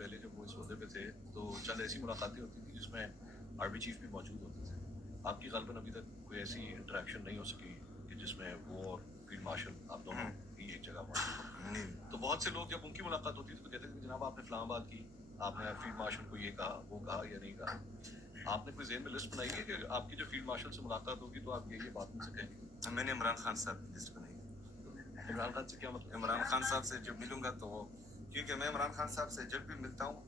پہلے جب وہ اس عہدے پہ تھے تو چند ایسی ملاقاتیں ہوتی تھیں جس میں آرمی چیف بھی موجود ہوتے تھے. آپ کی غالباً ابھی تک کوئی ایسی انٹریکشن نہیں ہو سکی کہ جس میں وہ اور فیلڈ مارشل آپ دونوں ہی ایک جگہ موجود ہو. تو بہت سے لوگ جب ان کی ملاقات ہوتی تھی تو کہتے تھے کہ جناب آپ نے اسلام آباد کی, آپ نے فیلڈ مارشل کو یہ کہا وہ کہا یا نہیں کہا. آپ نے کوئی ذہن میں لسٹ بنائی ہے کہ آپ کی جو فیلڈ مارشل سے ملاقات ہوگی تو آپ یہ بات ان سے کہیں گے؟ میں نے عمران خان صاحب کی لسٹ بنائی. عمران خان سے کیا مطلب؟ عمران خان صاحب سے جب ملوں گا تو وہ, کیونکہ میں عمران خان صاحب سے جب بھی ملتا ہوں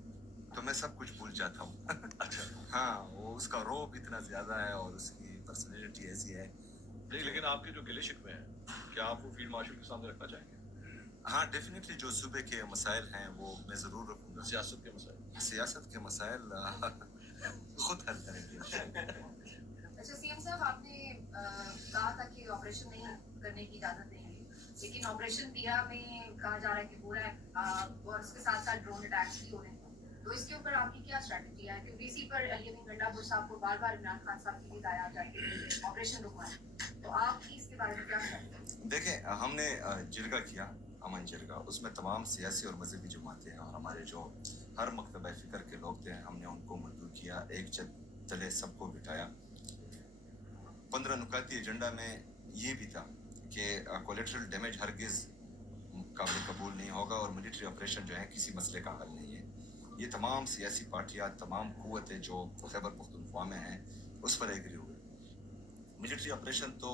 تو میں سب کچھ بھول جاتا ہوں. اچھا. ہاں, وہ اس کا روب اتنا زیادہ ہے اور اس کی پرسنالٹی ایسی ہے. نہیں, لیکن آپ کے جو گلے شکوے ہیں کیا آپ وہ فیلڈ مارشل کے سامنے رکھنا چاہیں گے؟ ہاں ڈیفینیٹلی, جو صوبے کے مسائل ہیں وہ میں ضرور رکھوں گا. سیاست کے مسائل؟ سیاست کے مسائل خود حل کریں گے. اچھا سی ایم صاحب, آپ نے کہا تھا کہ آپریشن نہیں کرنے کی اجازت دیں گے, لیکن آپریشن دیا میں کہا جا رہا ہے کہ ہو رہا ہے اور اس کے ساتھ ساتھ ڈرون اٹیکس بھی ہو رہے ہیں, تو اس کے اوپر آپ کی کیا اسٹریٹجی ہے؟ کیونکہ اسی پر علی امین گنڈا صاحب کو بار بار عمران خان صاحب کی ہدایات جاتی ہے آپریشن رکوائیں, تو آپ کی اس کے بارے میں کیا اسٹریٹجی ہے؟ دیکھیں, ہم نے جرگہ کیا, امن جرگہ, اس میں تمام سیاسی اور مذہبی جماعتیں اور ہمارے جو ہر مکتبہ فکر کے لوگ تھے, ہم نے ان کو مدعو کیا, ایک چھت تلے سب کو بٹھایا. 15 نکاتی ایجنڈا میں یہ بھی تھا کہ کولیٹرل ڈیمیج ہرگز قابل قبول نہیں ہوگا اور ملٹری آپریشن جو ہے کسی مسئلے کا حل نہیں ہے. یہ تمام سیاسی پارٹیاں, تمام قوتیں جو خیبر پختونخوا میں ہیں اس پر ایگری ہوئے. ملٹری آپریشن تو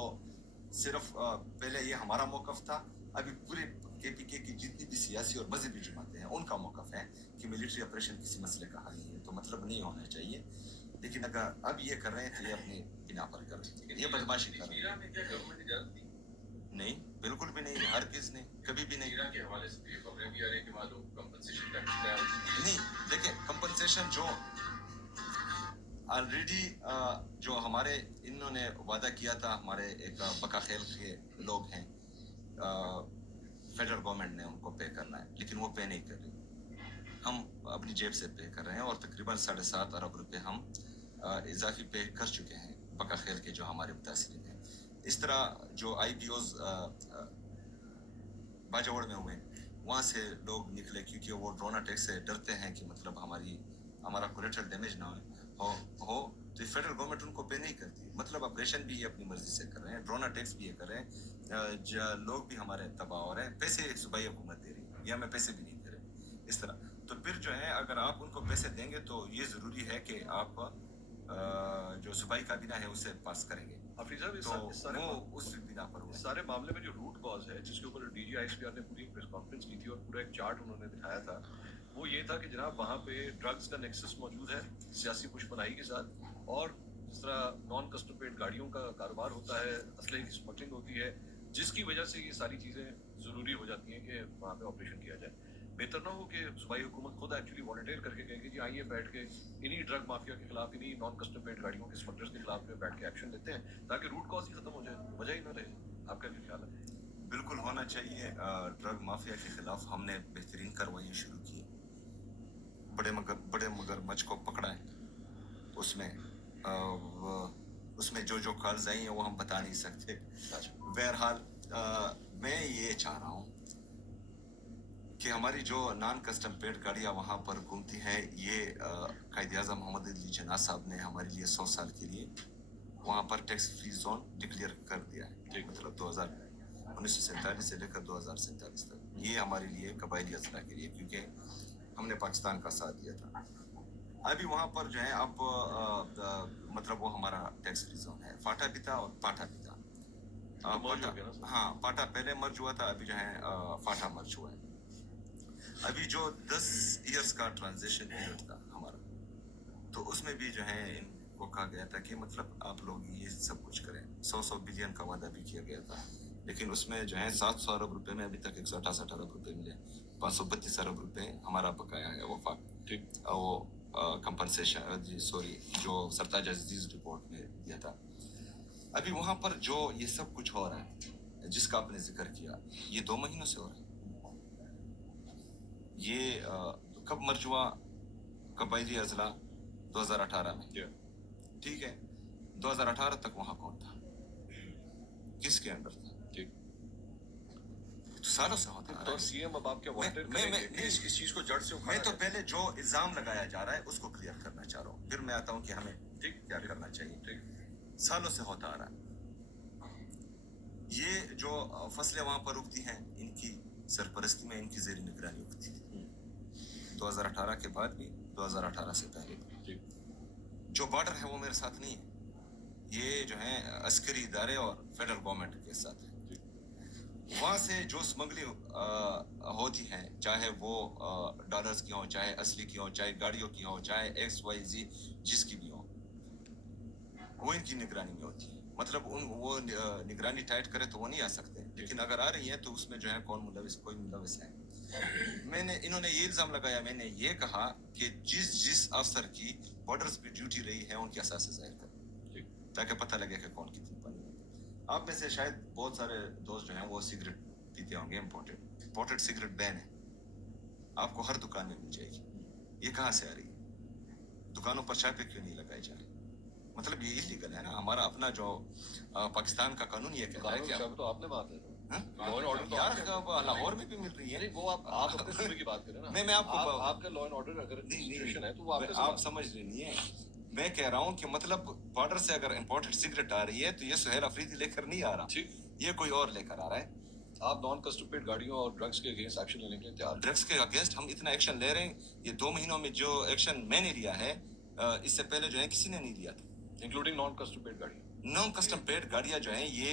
صرف پہلے یہ ہمارا موقف تھا, ابھی پورے کے پی کے کی جتنی بھی سیاسی اور مذہبی جماعتیں ہیں ان کا موقف ہے کہ ملٹری آپریشن کسی مسئلے کا حل نہیں ہے, تو مطلب نہیں ہونا چاہیے. لیکن اگر اب یہ کر رہے ہیں تو یہ اپنی بنا پر کر رہے ہیں, یہ بدماشی کر رہے ہیں. نہیں, بالکل بھی نہیں, ہرگز نہیں, کبھی بھی نہیں. نہیں, دیکھیں کمپنسیشن جو آلریڈی جو ہمارے انہوں نے وعدہ کیا تھا, ہمارے ایک بقا خیل کے لوگ ہیں, فیڈرل گورنمنٹ نے ان کو پے کرنا ہے, لیکن وہ پے نہیں کر رہی. ہم اپنی جیب سے پے کر رہے ہیں اور تقریباً 7.5 ارب روپے ہم اضافی پے کر چکے ہیں بقا خیل کے جو ہمارے متاثرین ہیں. اس طرح جو آئی پی اوز باجوڑ میں ہوئے, وہاں سے لوگ نکلے کیونکہ وہ ڈرون اٹیک سے ڈرتے ہیں کہ مطلب ہمارا کولیٹرل ڈیمیج نہ ہو تو فیڈرل گورنمنٹ ان کو پے نہیں کرتی. مطلب آپریشن بھی یہ اپنی مرضی سے کر رہے ہیں, ڈرون اٹیکس بھی یہ کر رہے ہیں, لوگ بھی ہمارے تباہ ہو رہے ہیں, پیسے صوبائی حکومت دے رہی ہے, یہ ہمیں پیسے بھی نہیں دے رہے. اس طرح تو پھر جو ہے اگر آپ ان کو پیسے دیں گے تو یہ ضروری ہے کہ آپ جو صوبائی کابینہ ہے اسے پاس کریں گے. حفیظ صاحب, اس بنا پر اس سارے معاملے میں جو روٹ کاز ہے جس کے اوپر D G I S P R نے پوری پریس کانفرنس کی تھی اور پورا ایک چارٹ انہوں نے دکھایا تھا, وہ یہ تھا کہ جناب وہاں پہ ڈرگز کا نیکسس موجود ہے سیاسی پشپنائی کے ساتھ, اور جس طرح نان کسٹم پیڈ گاڑیوں کا کاروبار ہوتا ہے, اسلحے کی اسمگلنگ ہوتی ہے, جس کی وجہ سے یہ ساری چیزیں ضروری ہو جاتی ہیں کہ وہاں پہ آپریشن کیا جائے. بہتر نہ ہو کہ صوبائی حکومت خود ایکچولی والنٹیئر کر کے کہے کہ جی آئیے بیٹھ کے انہی ڈرگ مافیا کے خلاف, انہی نان کسٹم پیڈ گاڑیوں کے اسمگلرز کے خلاف بیٹھ کے ایکشن لیتے ہیں تاکہ روٹ کاز ہی ختم ہو جائے, وجہ ہی نہ رہے. آپ کا کیا خیال ہے؟ بالکل ہونا چاہیے. ڈرگ مافیا کے خلاف ہم نے بہترین کارروائیاں شروع کی, بڑے مگرمچھ کو پکڑا ہے. اس میں جو کالز آئی ہیں وہ ہم بتا نہیں سکتے. بہرحال میں یہ چاہ رہا ہوں کہ ہماری جو نان کسٹم پیڈ گاڑیاں وہاں پر گھومتی ہیں, یہ قائد اعظم محمد علی جناح صاحب نے ہمارے لیے 100 سال کے لیے وہاں پر ٹیکس فری زون ڈکلیئر کر دیا ہے, مطلب 1947 سے لے کر 2047 تک. یہ ہمارے لیے قبائلی اضلاع کے لیے, کیونکہ ہم نے پاکستان کا ساتھ دیا تھا. ابھی وہاں پر جو ہے اب مطلب وہ ہمارا ٹیکس فری زون ہے. فاٹا بھی تھا اور پاٹا بھی تھا. ہاں, پاٹا پہلے مرج ہوا تھا, ابھی جو ہے فاٹا مرج ہوا ہے. ابھی جو 10 ایئرس کا ٹرانزیشن پیریڈ تھا ہمارا, تو اس میں بھی جو ہے ان کو کہا گیا تھا کہ مطلب آپ لوگ یہ سب کچھ کریں. 100 بلین کا وعدہ بھی کیا گیا تھا, لیکن اس میں جو ہے 700 ارب روپے میں ابھی تک 168 ارب روپے ملے. 532 ارب روپے ہمارا بقایا ہے وفاق, وہ کمپنسیشن جو سرتاج عزیز رپورٹ میں دیا تھا. ابھی وہاں پر جو یہ سب کچھ ہو رہا ہے جس کا آپ نے ذکر کیا, یہ 2 مہینوں سے ہو رہا ہے. یہ کب مرج ہوا قبائلی اضلاع 2018 میں, ٹھیک ہے. 2018 تک وہاں کون تھا, کس کے انڈر تھا؟ सालों से होता आ रहा तो है। सीएम अब आप क्या मैं- वांटेड मैं- करेंगे मैं- कि इस चीज को जड़ से मैं उखाड़ा तो जाए? पहले जो इल्जाम लगाया जा रहा है उसको क्लियर करना चाह रहा हूँ, फिर मैं आता हूँ कि हमें ठीक क्या करना चाहिए। ठीक। सालों से होता आ रहा है। ये जो फसलें वहां पर उगती हैं, इनकी सरपरस्ती में, इनकी जेर निगरानी उगती है। 2018 के बाद भी, 2018 से पहले भी। ठीक। जो बॉर्डर है वो मेरे साथ नहीं है, ये जो है अस्करी इदारे और फेडरल गवर्नमेंट के साथ है। वहां से जो स्मगलिंग होती है, चाहे वो डॉलर्स की हो, चाहे असली की हो, चाहे गाड़ियों की हो, चाहे XYZ जिसकी भी हो, वो इनकी निगरानी में होती है। मतलब वो निगरानी टाइट करे तो वो नहीं आ सकते, लेकिन अगर आ रही है तो उसमें जो है कौन मुलविस, कोई मुलविस है। इन्होंने ये इल्जाम लगाया, मैंने ये कहा कि जिस अफसर की बॉर्डर्स पे ड्यूटी रही है उनकी असासे जाहिर करें, ताकि पता लगे कि कौन कितनी पानी है। आप में से शायद बहुत सारे दोस्त जो हैं वो सिगरेट पीते होंगे, इम्पोर्टेड सिगरेट बैन है, आपको हर दुकान में मिल जाएगी। ये कहाँ से आ रही है? दुकानों पर छापे क्यों नहीं लगाए जा रहे? मतलब ये इलीगल है ना। हमारा अपना जो पाकिस्तान का कानून ये कहता है कि तो आपने बात है हाँ? लॉ एंड ऑर्डर तो यार आपने- लाहौर में भी मिल रही है। नहीं वो आप अपने सूबे की बात करें ना। मैं आपको आपका लॉ एंड ऑर्डर अगर सिचुएशन है तो वो आपके आप समझ रहे नहीं है। मैं कह रहा हूँ कि मतलब बॉर्डर से अगर इम्पोर्टेड सिगरेट आ रही है तो ये सुहेल अफरीदी लेकर नहीं आ रहा, ठीक। ये कोई और लेकर आ रहा है। आप नॉन कस्टम पेड गाड़ियों और ड्रग्स के अगेंस्ट एक्शन लेने के लिए तैयार हैं? ड्रग्स के अगेंस्ट हम इतना एक्शन ले रहे हैं, ये 2 महीनों में जो एक्शन मैंने लिया है, इससे पहले जो है किसी ने नहीं लिया था। इंक्लूडिंग नॉन कस्टम पेड गाड़ियाँ? नॉन कस्टम पेड गाड़ियां जो हैं ये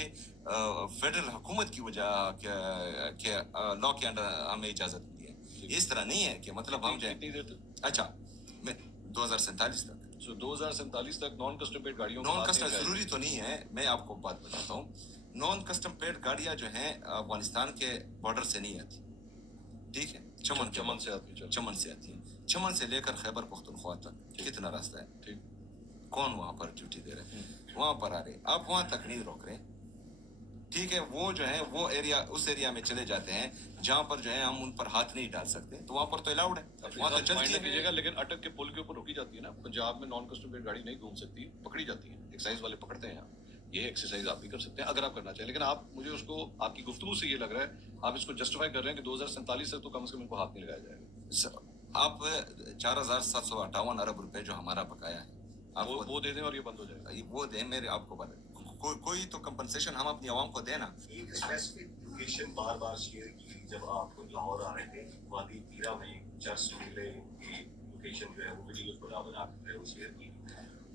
फेडरल हुकूमत की वजह के लॉ के अंडर हमें इजाजत मिली है। ये इस तरह नहीं है कि मतलब हम जो है, कितनी देर तक? अच्छा, मैं 2047 तक, सो 2047 तक नॉन कस्टम पेड गाड़ियों की नॉन बात कस्टम नहीं आएगी। जरूरी तो नहीं है। मैं आपको बात बताता हूँ, नॉन कस्टम पेड गाड़ियां जो हैं अफगानिस्तान के बॉर्डर से नहीं आती, ठीक है, चमन चमन से आती है, चलो। चमन से आती है। चमन से लेकर खैबर पख्तूनख्वा तक कितना रास्ता है? ठीक। कौन वहां पर ड्यूटी दे रहे हैं? वहां पर आ रहे, आप वहां तक नहीं रोक रहे, ठीक है। वो जो है वो एरिया, उस एरिया में चले जाते हैं जहां पर जो है हम उन पर हाथ नहीं डाल सकते, तो वहां पर तो अलाउड है, वहां तो चलती है। कीजिएगा, लेकिन अटक के पुल के ऊपर रोकी जाती है ना। पंजाब में नॉन कस्टम पेड गाड़ी नहीं घूम सकती, पकड़ी जाती है, एक्साइज वाले पकड़ते हैं। ये एक्सरसाइज आप भी कर सकते हैं अगर आप करना चाहें, लेकिन आप मुझे उसको आपकी गुफ्तगू से ये लग रहा है आप इसको जस्टिफाई कर रहे हैं कि 2047 तक तो कम से कम इनको हाथ नहीं लगाया जाएगा। आप 4758 अरब रुपए जो हमारा बकाया है, आप वो दे दें और ये बंद हो जाएगा। वो दें। मेरे आपको बता, कोई तो कंपनसेशन हम अपनी आवाम को देना। एक स्पेसिफिक लोकेशन बार बार शेयर की जब आप लाहौर आ रहे थे, वादी पीरा में चर्च मिले की लोकेशन जो है वो वीडियोस बना कर वो शेयर की,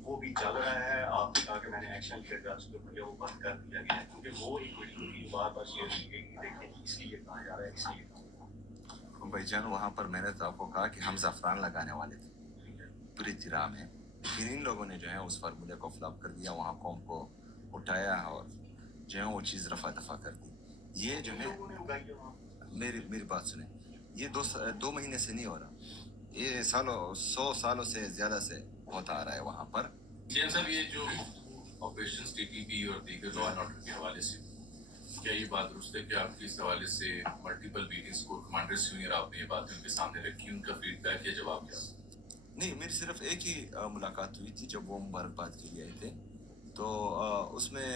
वो भी चल रहा है। आपने कहा कि मैंने एक्शन लिया था, उसके ऊपर वो बंद कर दिया गया है, क्योंकि वो एक वीडियो की बार बार शेयर की गई, देखें इसलिए कहा जा रहा है, इसलिए भाईजान वहां पर मैंने तो आपको कहा कि हम ज़फ़रान लगाने वाले थे, पूरी तिराम है, लेकिन इन लोगों ने जो है उस फार्मूले को फ्लॉप कर दिया, वहाँ कौम को उठाया और जो है वो चीज़ रफा दफा कर दी। ये जो है, मेरी बात सुने, ये 2 महीने से नहीं हो रहा, ये 100 सालों से ज्यादा से होता आ रहा है वहाँ पर। साहब, ये जो ऑपरेशन टीटीपी और दीगर लॉ एंड ऑर्डर के हवाले से क्या ये बात दुरुस्त है कि आपकी इस हवाले से मल्टीपल मीटिंग्स को कमांडर सीनियर आपने ये बात उनके सामने रखी, उनका फीडबैक या जवाब क्या? नहीं, मेरी सिर्फ एक ही मुलाकात हुई थी जब वो मुबारकबाद के लिए आए थे, तो उसमें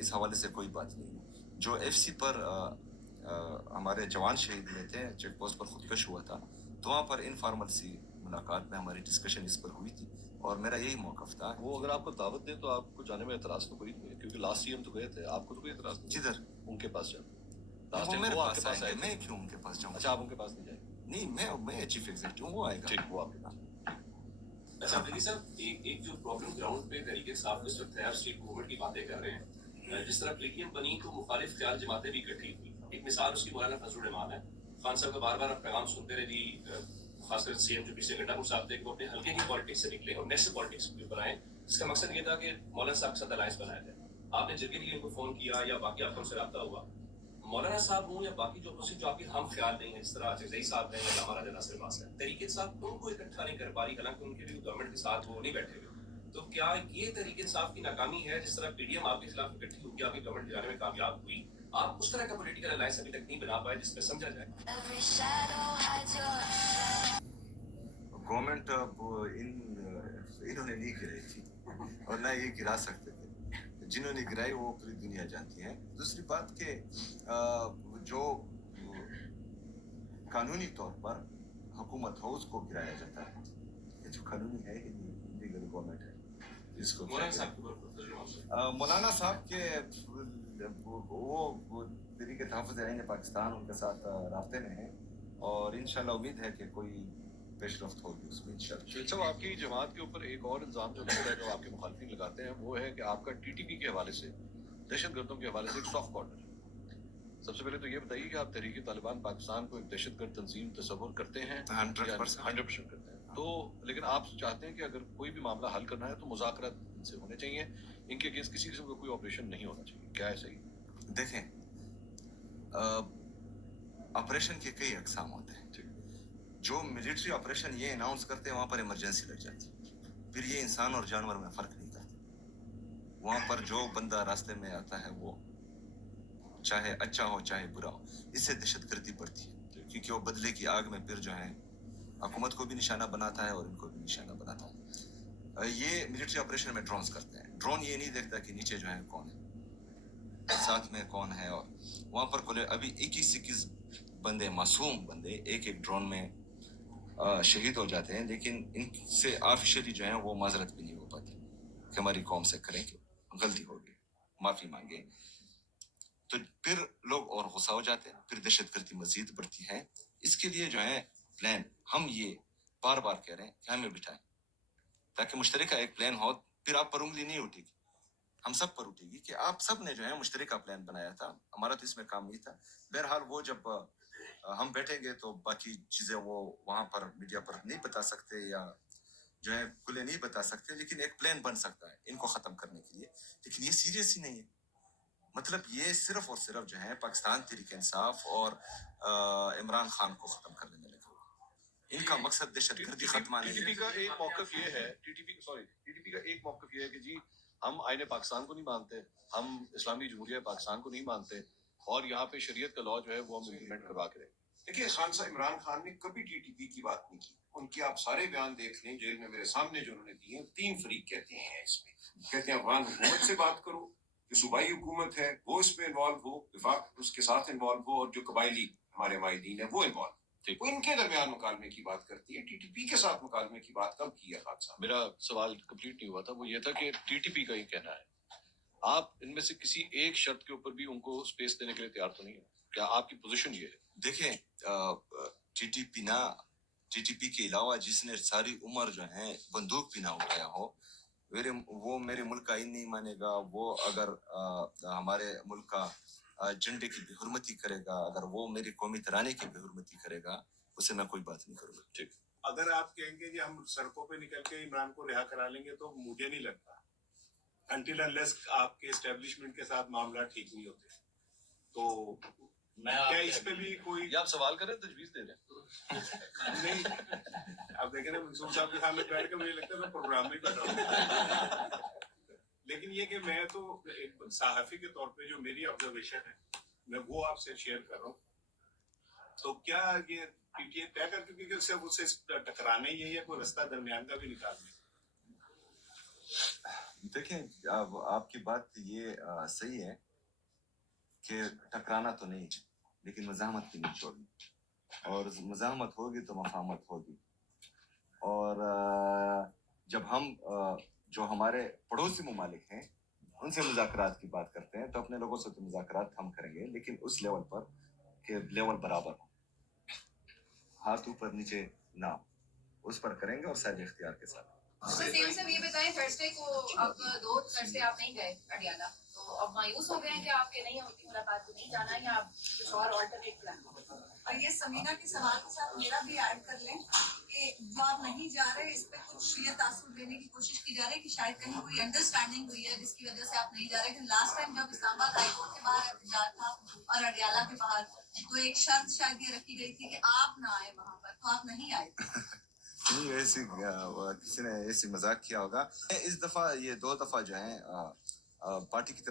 इस हवाले से कोई बात नहीं हुई। जो FC पर हमारे जवान शहीद हुए थे, चेक पोस्ट पर खुदकश हुआ था, तो वहाँ पर इनफॉर्मल सी मुलाकात में हमारी डिस्कशन इस पर हुई थी और मेरा यही मौक़िफ़ था। वो अगर आपको दावत दें तो आपको जाने में एतराज़ तो कोई नहीं है, क्योंकि लास्ट CM तो गए थे, आपको तो कोई एतराज़ नहीं। जिधर उनके पास जाओ, वो लास्ट टाइम मेरे वो पास आपके पास आए आएंगे, थे। मैं क्यों उनके पास जाऊँ? अच्छा, आप उनके पास नहीं जाएंगे? नहीं, मैं चीफ एग्जीक्यूटिव, वो आएगा। ठीक, वो आपके पास। अच्छा अब्दुल्ली साहब, एक जो प्रॉब्लम ग्राउंड पे तरीके से आप इस वक्त है स्टेट गवर्नमेंट की बातें कर रहे हैं, जिस तरह प्लेटियम बनी तो मुखालिफ ख्याल जमातें भी इकट्ठी हुई। एक मिसाल उसकी मौलाना फजलुर रहमान है, खान साहब का बार बार पैगाम सुनते रहे जी, खासकर CM जो पीछे गंडापुर साहब थे कि वो अपने हल्के की पॉलिटिक्स से निकले और नेशनल पॉलिटिक्स के ऊपर आए, जिसका मकसद ये था कि मौलाना साहब के साथ अलायंस बनाया जाए। आपने जगह लिए उनको फोन किया या बाकी आपका उनसे रब्ता हुआ? मौलाना साहब हो या बाकी जो अपोजिट जो आपके हम ख्याल नहीं है, जिस तरह जगजई साहब हैं या अल्लामा राजा नासिर बास है, तरीके साहब उनको इकट्ठा नहीं कर पा रही, हालांकि उनके भी गवर्नमेंट के साथ वो नहीं बैठे हुए। तो क्या ये तरीके साहब की नाकामी है? जिस तरह PDM आपके खिलाफ इकट्ठी होकर आपकी गवर्नमेंट गिराने में कामयाब हुई, आप उस तरह का पॉलिटिकल अलायंस अभी तक नहीं बना पाए जिसमें समझा जाए? गवर्नमेंट इन्होंने नहीं गिराई थी और ना ये गिरा सकते थे। जिन्होंने गिराई वो पूरी दुनिया जानती है। दूसरी बात के जो कानूनी तौर पर हुकूमत हो उसको गिराया जाता है। ये तो कानूनी है ही नहीं, लीगल गवर्नमेंट है जिसको मौलाना साहब के वो तरीके तहफ़्फ़ुज़ आईन पाकिस्तान उनके साथ राब्ते में हैं और इंशाल्लाह उम्मीद है कि कोई पेशरफ्त होगी उसमें इंशाल्लाह। शहीद साहब, आपकी जमात के ऊपर एक और इल्ज़ाम जो लगता है, जो आपके मुखालिफिन लगाते हैं, वो है कि आपका टीटीपी के हवाले से, दहशतगर्दों के हवाले से एक सॉफ्ट कॉर्नर है। सबसे पहले तो ये बताइए कि आप तहरीक तालिबान पाकिस्तान को एक दहशतगर्द तंजीम तस्वुर करते हैं? 100% करते हैं। तो लेकिन आप चाहते हैं कि अगर कोई भी मामला हल करना है तो मुज़ाकरात इनसे होने चाहिए, इनके अगेंस्ट किसी किस्म का कोई ऑपरेशन नहीं होना चाहिए। क्या है सही? देखें, ऑपरेशन के कई अकसाम होते हैं। जो मिलिट्री ऑपरेशन ये अनाउंस करते हैं वहाँ पर इमरजेंसी लग जाती है, फिर ये इंसान और जानवर में फ़र्क नहीं करते। वहाँ पर जो बंदा रास्ते में आता है वो चाहे अच्छा हो चाहे बुरा हो, इससे दहशतगर्दी बढ़ती है, क्योंकि वो बदले की आग में फिर जो है हुकूमत को भी निशाना बनाता है और इनको भी निशाना बनाता है। ये मिलिट्री ऑपरेशन में ड्रोन्स करते हैं। ड्रोन ये नहीं देखता कि नीचे जो है कौन है, साथ में कौन है, और वहाँ पर अभी 21 बंदे, मासूम बंदे एक एक ड्रोन में शहीद हो जाते हैं, लेकिन इनसे ऑफिशियली जो है वो माजरत भी नहीं हो पाती कि हमारी कौम से करें कि गलती हो गई, माफ़ी मांगे। तो फिर लोग और गुस्सा हो जाते हैं, फिर दहशतगर्दी मजीद बढ़ती है। इसके लिए जो है प्लान, हम ये बार बार कह रहे हैं कि हमें बिठाएं ताकि मुश्तरका एक प्लान हो, फिर आप पर उंगली नहीं उठेगी, हम सब पर उठेगी कि आप सब ने जो है मुश्तरका प्लान बनाया था, हमारा तो इसमें काम नहीं था। बहरहाल वो जब हम बैठेंगे तो बाकी चीज़ें वो वहाँ पर मीडिया पर नहीं बता सकते या जो है खुले नहीं बता सकते, लेकिन एक प्लान बन सकता है इनको ख़त्म करने के लिए। लेकिन ये सीरियस ही नहीं है, मतलब ये सिर्फ और सिर्फ जो है पाकिस्तान तहरीक इंसाफ और इमरान खान को ख़त्म करने में लगे हुए। इनका मकसद दहशतगर्दी खत्मा नहीं टीटीपी है। का एक मौक़िफ़ ये है, टीटीपी का एक मौक़िफ़ ये है कि जी हम आईन पाकिस्तान को नहीं मानते, हम इस्लामी जमहूरिया पाकिस्तान को नहीं मानते, और यहाँ पे शरीयत का लॉ जो है वो हम इम्प्लीमेंट करवा के रहें। देखिए, खान साहब, इमरान खान ने कभी टीटीपी की बात नहीं की। उनके आप सारे बयान देख लें, जेल में मेरे सामने जो उन्होंने दिए, 3 फरीक कहते हैं इसमें। कहते हैं अफगान हुकूमत से बात करो, जो सूबाई हुकूमत है वो इसमें इन्वॉल्व हो, विफाक उसके साथ इन्वॉल्व हो, और जो कबायली हमारे माहिदीन है वो इन्वॉल्व। वो इनके दरमियान मुकालमे की बात करती है, टीटीपी के साथ मुकालमे की बात कब की है खान साहब? मेरा सवाल कंप्लीट नहीं हुआ था, वो ये था कि टीटीपी का ये कहना है, आप इनमें से किसी एक शर्त के ऊपर भी उनको स्पेस देने के लिए तैयार तो नहीं है? क्या आपकी पोजीशन ये है? देखें, टीटीपी के अलावा जिसने सारी उम्र जो है बंदूक भी ना उठाया हो, वो मेरे मुल्क का इन नहीं मानेगा, वो अगर हमारे मुल्क का झंडे की बेहुरमती करेगा, अगर वो मेरी कौमी तराने की बेहुरमती करेगा, उससे मैं कोई बात नहीं करूँगा। ठीक। अगर आप कहेंगे कि हम सड़कों पे निकल के इमरान को रिहा करा लेंगे, तो मुझे नहीं लगता, अनटिल अनलेस आपके एस्टेब्लिशमेंट के साथ मामला ठीक नहीं होते। तो क्या इस पे भी कोई या आप सवाल करें, तजवीज़ दे रहे हैं? नहीं? आप देखें ना, मंसूर साहब के सामने बैठ के मुझे लगता है मैं प्रोग्राम नहीं कर रहा हूँ। लेकिन ये कि मैं तो एक सहाफ़ी के तौर पे जो मेरी ऑब्जर्वेशन है, मैं वो आपसे शेयर कर रहा हूँ। तो क्या ये पीटीए तय कर चुकी है कि उससे टकराने ही है, या कोई रास्ता दरमियान का भी निकालने? देखें, आपकी बात ये सही है कि टकराना तो नहीं, लेकिन मज़ाहमत भी नहीं छोड़नी, और मज़ाहमत होगी तो मफाहमत होगी। और जब हम जो हमारे पड़ोसी ममालिक हैं उनसे मुज़ाकरात की बात करते हैं, तो अपने लोगों से तो मुज़ाकरात हम करेंगे, लेकिन उस लेवल पर कि लेवल बराबर हो, हाथ ऊपर नीचे ना, उस पर करेंगे और साहिब इख्तियार के साथ। सीएम साहब, ये बताएं, थर्सडे को अब 2 थर्सडे आप नहीं गए अडियाला, तो अब मायूस हो गए हैं कि आपके नहीं उनकी मुलाकात को नहीं जाना, या आप कुछ और ऑल्टरनेट प्लान? और ये समीना के सवाल के साथ मेरा भी ऐड कर लें कि जो आप नहीं जा रहे, इस पे कुछ ये तासुर देने की कोशिश की जा रही है कि शायद कहीं कोई अंडरस्टैंडिंग हुई है जिसकी वजह से आप नहीं जा रहे। लेकिन लास्ट टाइम जब इस्लामाबाद हाईकोर्ट के बाहर एहतजाज था और अडियाला के बाहर, तो एक शर्त शायद ये रखी गई थी कि आप ना आए वहां पर, तो आप नहीं आए। नहीं, ऐसी किसी ने ऐसी मजाक किया होगा। इस दफा ये 2 दफा जो है पार्टी की